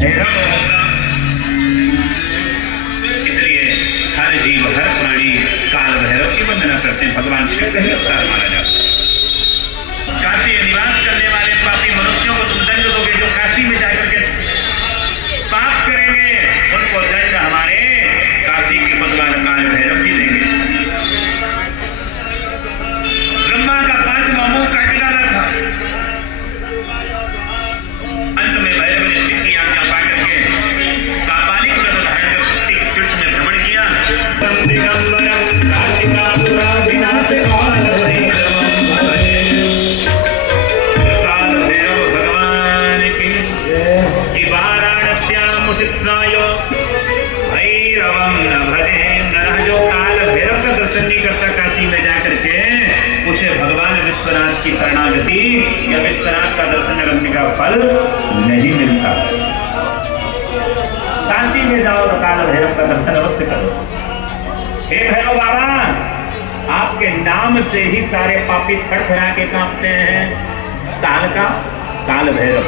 भैरव होगा। इसलिए हर जीव हर प्राणी काल भैरव की वंदना करते हैं। भगवान शिव का ही अवतार माना जाता है। काशी में निवास करने वाले पापी मनुष्यों को तुम दंड दोगे, जो काशी में जाकर के पाप करेंगे उनको दंड हमारे काशी के भगवान काल भैरव जी देंगे। ब्रह्मा का 5वां मुंह काट डाला था। अंत में भैरव ने शिव की आज्ञा पा करके कापालिक व्रत धारण कर पृथ्वी के तीर्थ में भ्रमण किया। काल भैरव भगवान की वाराणस्याम उषित्राय भैरवं न भजे नरः। जो काल भैरव का दर्शन नहीं करता काशी में जाकर के, उसे भगवान विश्वनाथ की शरणागति या विश्वनाथ का दर्शन करने का फल नहीं मिलता। काशी में जाओ तो काल भैरव का दर्शन अवश्य करो। हे भैरव बाबा, आपके नाम से ही सारे पापी थरथरा के कांपते हैं। काल भैरव।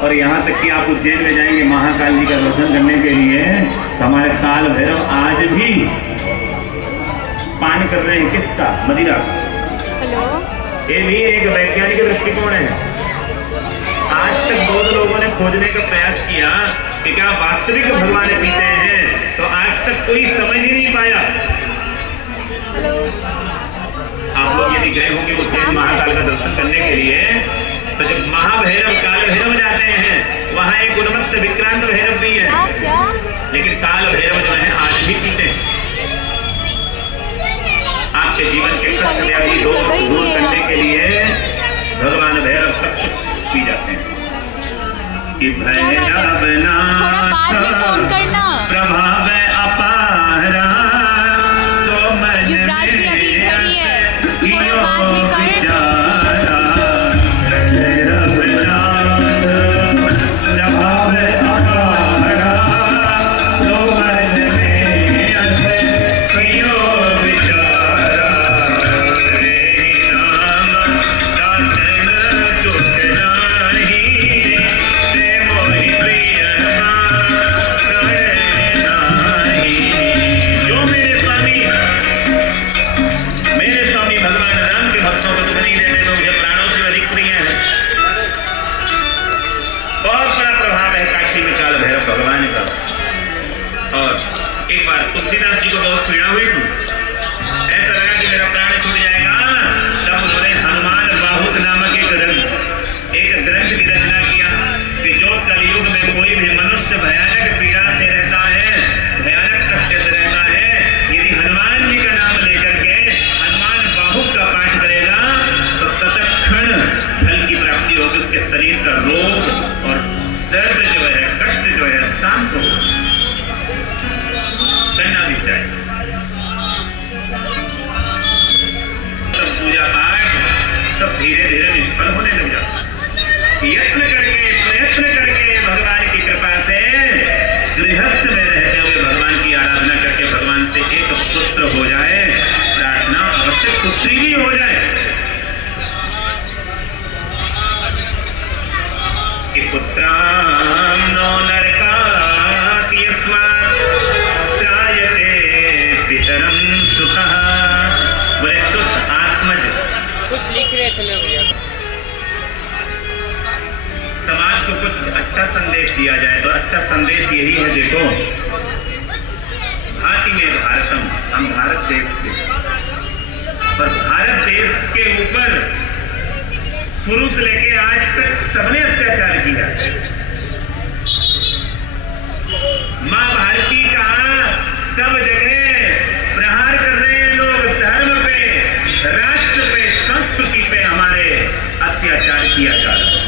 और यहाँ तक कि आप उज्जैन में जाएंगे महाकाल जी का दर्शन करने के लिए, तो हमारे काल भैरव आज भी पान कर रहे हैं। किसका? मदिरा का। हेलो, ये भी एक वैज्ञानिक दृष्टिकोण है। आज तक बहुत लोगों ने खोजने का प्रयास किया कि क्या वास्तविक भगवान पीते हैं, तो आज तक कोई समझ ही नहीं पाया। हेलो, आप लोग यदि गए होंगे उज्जैन महाकाल का दर्शन करने के लिए, तो जब महाभैरव काल भैरव जाते हैं, वहाँ एक उन्मत्त विक्रांत भैरव भी है। क्या? लेकिन काल भैरव जो है आज भी पीते हैं। आपके जीवन के कष्ट व्याधि रोग दूर करने के लिए भगवान भैरव सब कुछ पी जाते हैं। कि थोड़ा बाद में फोन करना। प्रभाव अपारा तो युवराज भी अभी इधर ही है, थोड़ा बाद में कर। एक बार तुलसीदास जी को बहुत पीड़ा हुई थी, ऐसा लगा कि मेरा प्राण छूट जाएगा। तब उन्होंने हनुमान बाहुक नामक एक ग्रंथ की रचना किया कि जो कलयुग में कोई भी मनुष्य भयानक पीड़ा से रहता है, भयानक कष्ट से रहता है, यदि हनुमान जी का नाम लेकर के हनुमान बाहुक का पाठ करेगा तो तत्क्षण फल की प्राप्ति होगी। उसके शरीर का रोग और दर्द जो है, कष्ट जो है, शांत होगा, करना भी चाहिए। तब पूजा पाठ सब धीरे धीरे निष्फल होने लग जाता। प्रयत्न करके भगवान की कृपा से गृहस्थ में रहते हुए भगवान की आराधना करके भगवान से एक पुत्र हो जाए, प्रार्थना अवश्य पुत्री भी हो जाए। कि पुत्रां नो नरकाति यस्मात् त्रायते पितरं सुतः। बोले सुत आत्मज। कुछ लिख रहे थे ना भैया। समाज को कुछ अच्छा संदेश दिया जाए तो अच्छा संदेश यही है। देखो, भांति में भारतम, हम भारत देश के, और भारत देश के ऊपर शुरू से लेके आज तक सबने अत्याचार किया। मां भारती का सब जगह प्रहार कर रहे हैं लोग, धर्म पे, राष्ट्र पे, संस्कृति पे हमारे अत्याचार किया जा रहा है।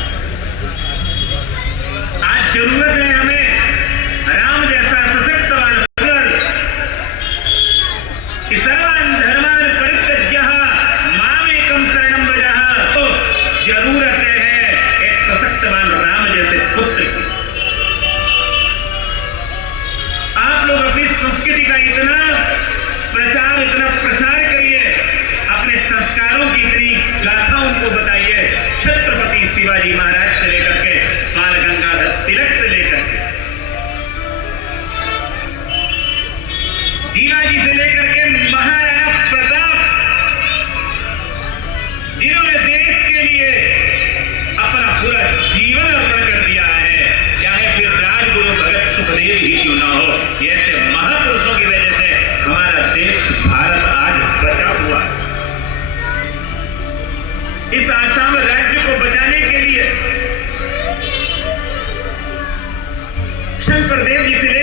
आज जरूरत है हमें राम जैसा सशक्तवान कि सर्वान् धर्मान् परित्यज्य मामेकं शरणं व्रजः। जरूरत है एक सशक्तवान राम जैसे शंकर देव जी से